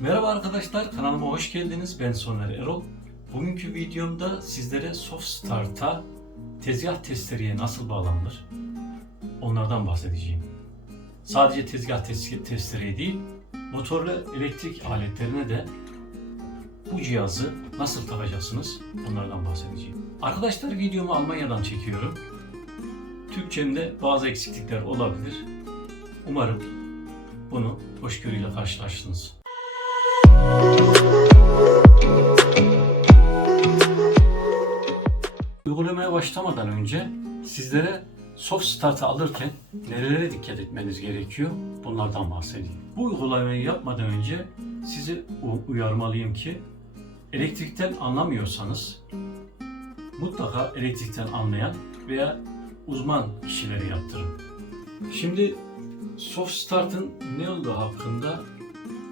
Merhaba arkadaşlar, kanalıma hoş geldiniz. Ben Soner Erol. Bugünkü videomda sizlere Soft Start'a tezgah testereye nasıl bağlanılır onlardan bahsedeceğim. Sadece tezgah tes- değil, motorlu elektrik aletlerine de bu cihazı nasıl takacaksınız onlardan bahsedeceğim. Arkadaşlar videomu Almanya'dan çekiyorum. Türkçemde bazı eksiklikler olabilir. Umarım bunu hoşgörüyle karşılaştınız. Uygulamaya başlamadan önce sizlere Soft Start'ı alırken nerelere dikkat etmeniz gerekiyor bunlardan bahsedeyim. Bu uygulamayı yapmadan önce sizi uyarmalıyım ki elektrikten anlamıyorsanız mutlaka elektrikten anlayan veya uzman kişileri yaptırın. Şimdi Soft Start'ın ne olduğu hakkında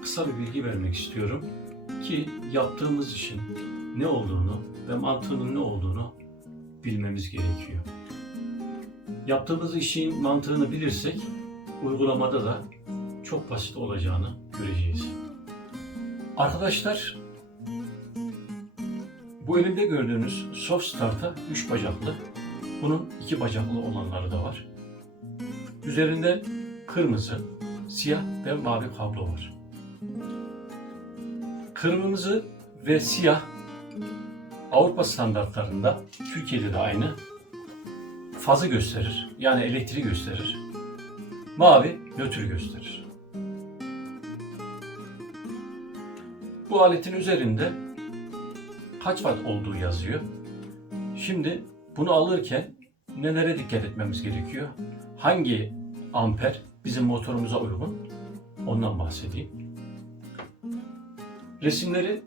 kısa bir bilgi vermek istiyorum ki yaptığımız işin ne olduğunu ve mantığının ne olduğunu bilmemiz gerekiyor. Yaptığımız işin mantığını bilirsek uygulamada da çok basit olacağını göreceğiz. Arkadaşlar bu elimde gördüğünüz Soft Start'a 3 bacaklı. Bunun iki bacaklı olanları da var. Üzerinde kırmızı, siyah ve mavi kablo var. Kırmızı ve siyah Avrupa standartlarında Türkiye'de de aynı fazı gösterir. Yani elektriği gösterir. Mavi nötr gösterir. Bu aletin üzerinde kaç watt olduğu yazıyor. Şimdi bunu alırken nelere dikkat etmemiz gerekiyor? Hangi amper bizim motorumuza uygun? Ondan bahsedeyim. Resimleri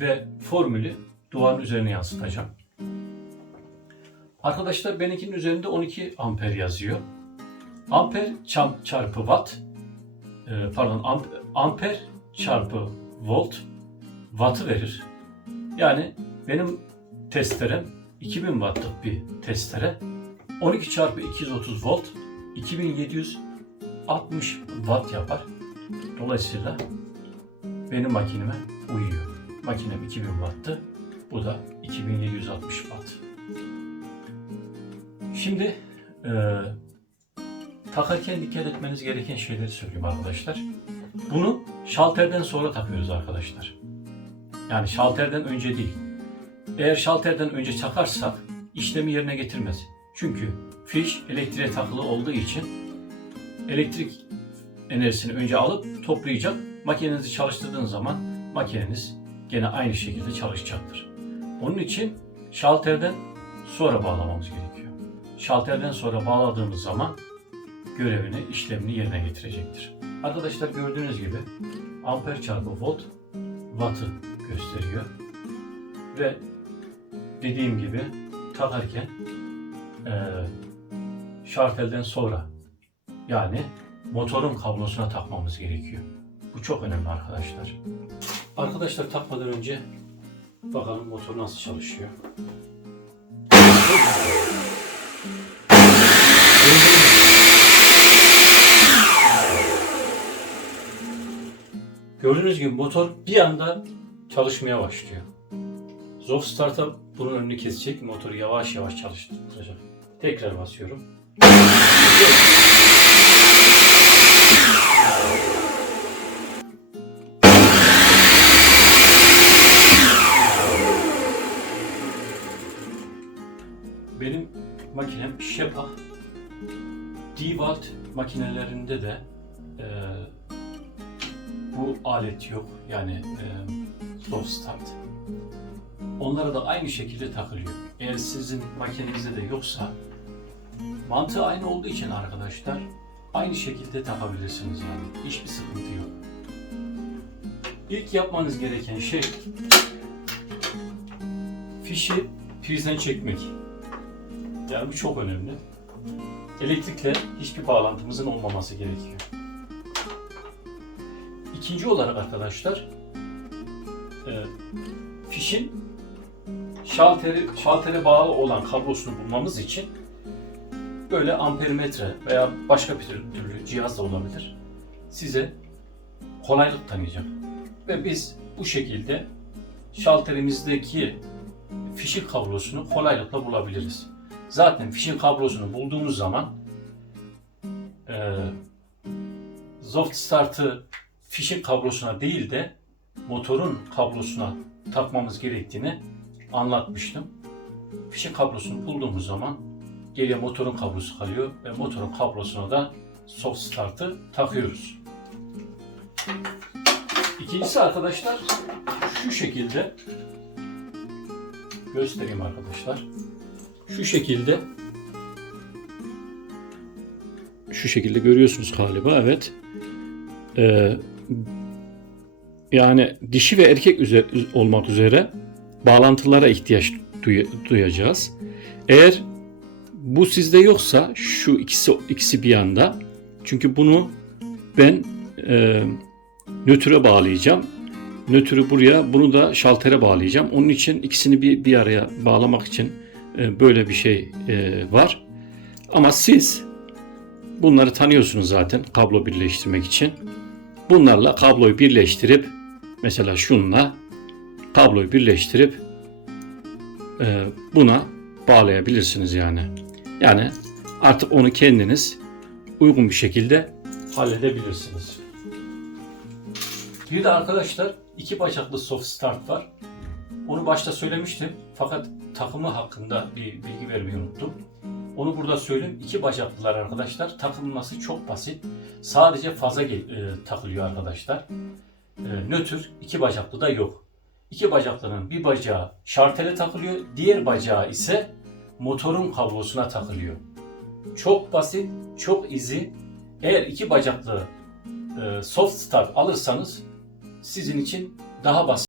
ve formülü duvarın üzerine yansıtacağım. Arkadaşlar benimkinin üzerinde 12 amper yazıyor. Amper çarpı watt, e, pardon amp- amper çarpı volt wattı verir. Yani benim testerem 2000 wattlık bir testere. 12 çarpı 230 volt 2760 watt yapar. Dolayısıyla benim makineme uyuyor. Makinem 2000 watt'tı. Bu da 2760 watt. Şimdi e, takarken dikkat etmeniz gereken şeyleri söyleyeyim arkadaşlar. Bunu şalterden sonra takıyoruz arkadaşlar. Yani şalterden önce değil. Eğer şalterden önce takarsak işlemi yerine getirmez. Çünkü fiş elektriğe takılı olduğu için elektrik enerjisini önce alıp toplayacak. Makinenizi çalıştırdığınız zaman makineniz gene aynı şekilde çalışacaktır. Onun için şalterden sonra bağlamamız gerekiyor. Şalterden sonra bağladığımız zaman görevini, işlemini yerine getirecektir. Arkadaşlar gördüğünüz gibi amper çarpı volt wattı gösteriyor. Ve dediğim gibi takarken eee şartelden sonra yani motorun kablosuna takmamız gerekiyor. Bu çok önemli arkadaşlar. Arkadaşlar takmadan önce bakalım motor nasıl çalışıyor. Gördüğünüz gibi motor bir anda çalışmaya başlıyor. Zof Start'a bunun önünü kesecek, motoru yavaş yavaş çalıştıracak. Tekrar basıyorum. Benim makinem Shepa D-Watt makinelerinde de e, bu alet yok. Yani e, soft start. Onlara da aynı şekilde takılıyor. Eğer sizin makinenizde de yoksa mantığı aynı olduğu için arkadaşlar aynı şekilde takabilirsiniz yani. Hiçbir sıkıntı yok. İlk yapmanız gereken şey fişi prizden çekmek. Yani bu çok önemli. Elektrikle hiçbir bağlantımızın olmaması gerekiyor. İkinci olarak arkadaşlar e, fişin şalteri, şaltere bağlı olan kablosunu bulmamız için böyle ampermetre veya başka bir türlü cihaz da olabilir. Size kolaylık tanıyacak. Ve biz bu şekilde şalterimizdeki fişi kablosunu kolaylıkla bulabiliriz. Zaten fişin kablosunu bulduğumuz zaman e, Zoft Start'ı fişin kablosuna değil de motorun kablosuna takmamız gerektiğini anlatmıştım. Fişin kablosunu bulduğumuz zaman geriye motorun kablosu kalıyor ve motorun kablosuna da Soft Start'ı takıyoruz. İkincisi arkadaşlar şu şekilde göstereyim arkadaşlar. Şu şekilde şu şekilde görüyorsunuz galiba evet. Ee, yani dişi ve erkek üze- olmak üzere bağlantılara ihtiyaç duy- duyacağız. Eğer bu sizde yoksa şu ikisi ikisi bir yanda. Çünkü bunu ben e, nötre bağlayacağım. Nötrü buraya, bunu da şaltere bağlayacağım. Onun için ikisini bir, bir araya bağlamak için böyle bir şey e, var. Ama siz bunları tanıyorsunuz zaten kablo birleştirmek için. Bunlarla kabloyu birleştirip mesela şunla kabloyu birleştirip e, buna bağlayabilirsiniz yani. Yani artık onu kendiniz uygun bir şekilde halledebilirsiniz. Bir de arkadaşlar iki bacaklı soft start var. Onu başta söylemiştim fakat takımı hakkında bir bilgi vermeyi unuttum. Onu burada söyleyeyim. İki bacaklılar arkadaşlar takılması çok basit. Sadece faza e, takılıyor arkadaşlar. E, nötr iki bacaklı da yok. İki bacaklının bir bacağı şartele takılıyor, diğer bacağı ise motorun kablosuna takılıyor. Çok basit, çok easy. Eğer iki bacaklı e, soft start alırsanız sizin için daha basit.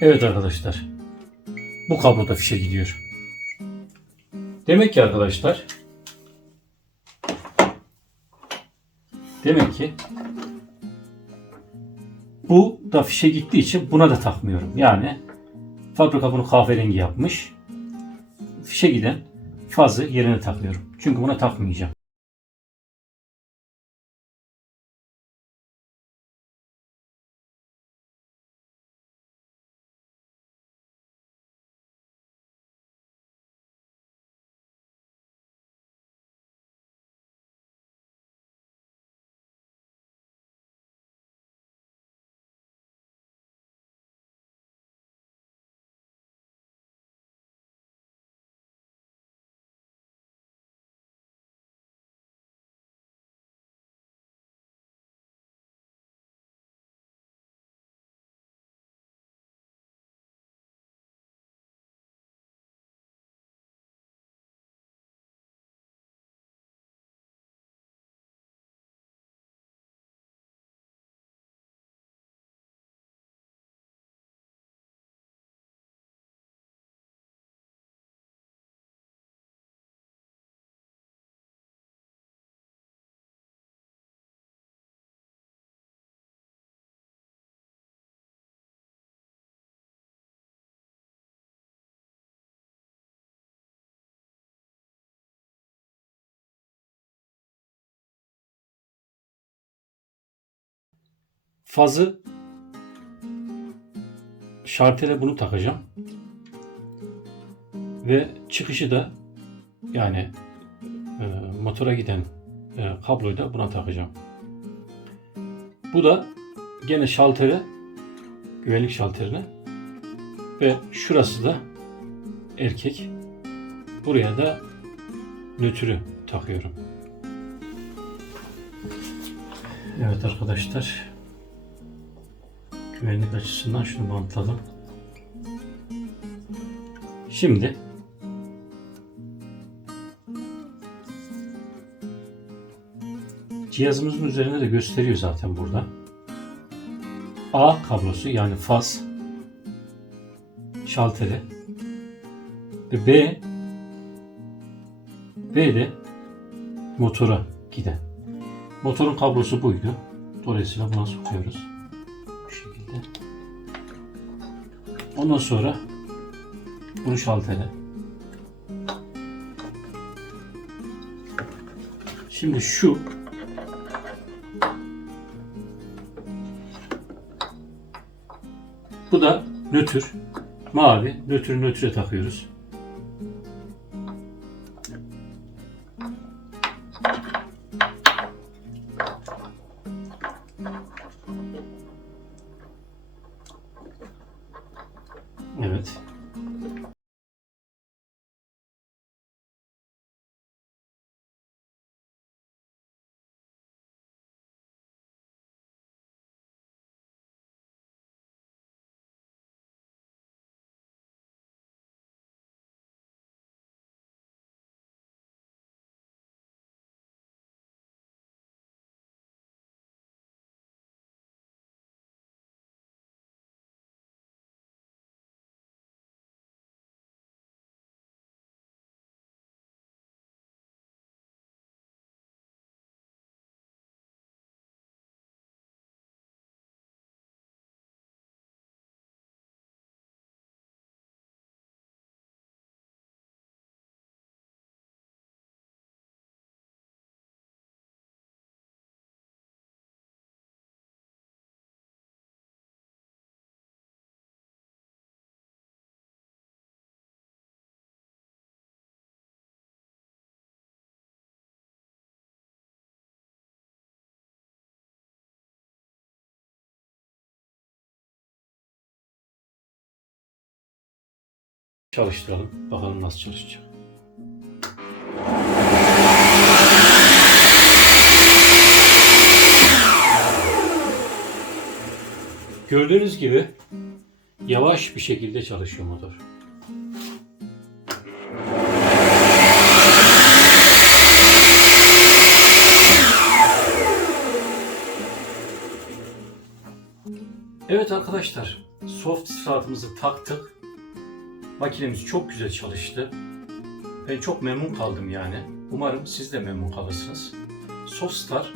Evet arkadaşlar. Bu kablo da fişe gidiyor. Demek ki arkadaşlar demek ki Bu da fişe gittiği için buna da takmıyorum. Yani fabrika bunu kahverengi yapmış. Fişe giden fazı yerine takıyorum. Çünkü buna takmayacağım. Fazı şartele bunu takacağım. Ve çıkışı da yani e, motora giden e, kabloyu da buna takacağım. Bu da gene şaltere güvenlik şalterine ve şurası da erkek. Buraya da nötrü takıyorum. Evet arkadaşlar güvenlik açısından şunu bantladım. Şimdi cihazımızın üzerinde de gösteriyor zaten burada. A kablosu yani faz şalteri ve B B de motora giden. Motorun kablosu buydu. Dolayısıyla buna sokuyoruz. Ondan sonra bunu şaltere. Şimdi şu Bu da nötr. Mavi. Nötrü nötre takıyoruz. Çalıştıralım. Bakalım nasıl çalışacak. Gördüğünüz gibi yavaş bir şekilde çalışıyor motor. Evet arkadaşlar, soft startımızı taktık. Makinemiz çok güzel çalıştı. Ben çok memnun kaldım yani. Umarım siz de memnun kalırsınız. Soft Start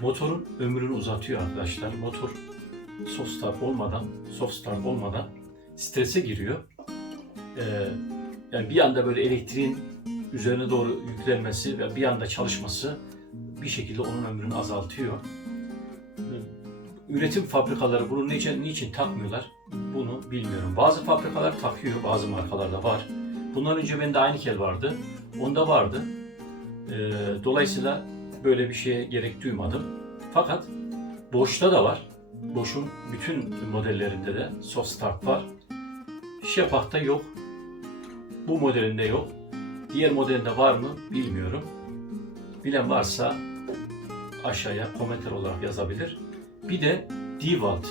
motorun ömrünü uzatıyor arkadaşlar. Motor soft start olmadan, soft start olmadan strese giriyor. Ee, yani bir anda böyle elektriğin üzerine doğru yüklenmesi ve bir anda çalışması bir şekilde onun ömrünü azaltıyor. Ee, Üretim fabrikaları bunu niçin, niçin takmıyorlar bunu bilmiyorum. Bazı fabrikalar takıyor, bazı markalarda var. Bundan önce bende aynı kel vardı. Onda vardı. Ee, dolayısıyla böyle bir şeye gerek duymadım. Fakat Boş'ta da var. Boş'un bütün modellerinde de soft start var. Şepak'ta yok. Bu modelinde yok. Diğer modelinde var mı bilmiyorum. Bilen varsa aşağıya komentar olarak yazabilir. Bir de Dewalt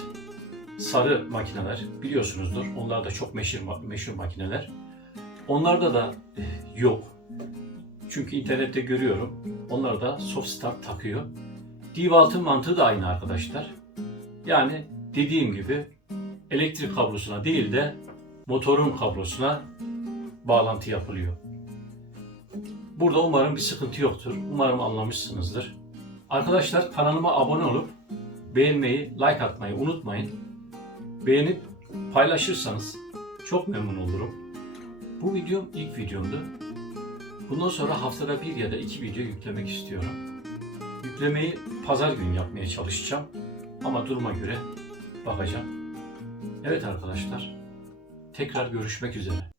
sarı makineler biliyorsunuzdur. Onlar da çok meşhur meşhur makineler. Onlarda da eh, yok. Çünkü internette görüyorum. Onlar da soft start takıyor. Dewalt'ın mantığı da aynı arkadaşlar. Yani dediğim gibi elektrik kablosuna değil de motorun kablosuna bağlantı yapılıyor. Burada umarım bir sıkıntı yoktur. Umarım anlamışsınızdır. Arkadaşlar kanalıma abone olup beğenmeyi, like atmayı unutmayın. Beğenip paylaşırsanız çok memnun olurum. Bu videom ilk videomdu. Bundan sonra haftada bir ya da iki video yüklemek istiyorum. Yüklemeyi pazar günü yapmaya çalışacağım. Ama duruma göre bakacağım. Evet arkadaşlar. Tekrar görüşmek üzere.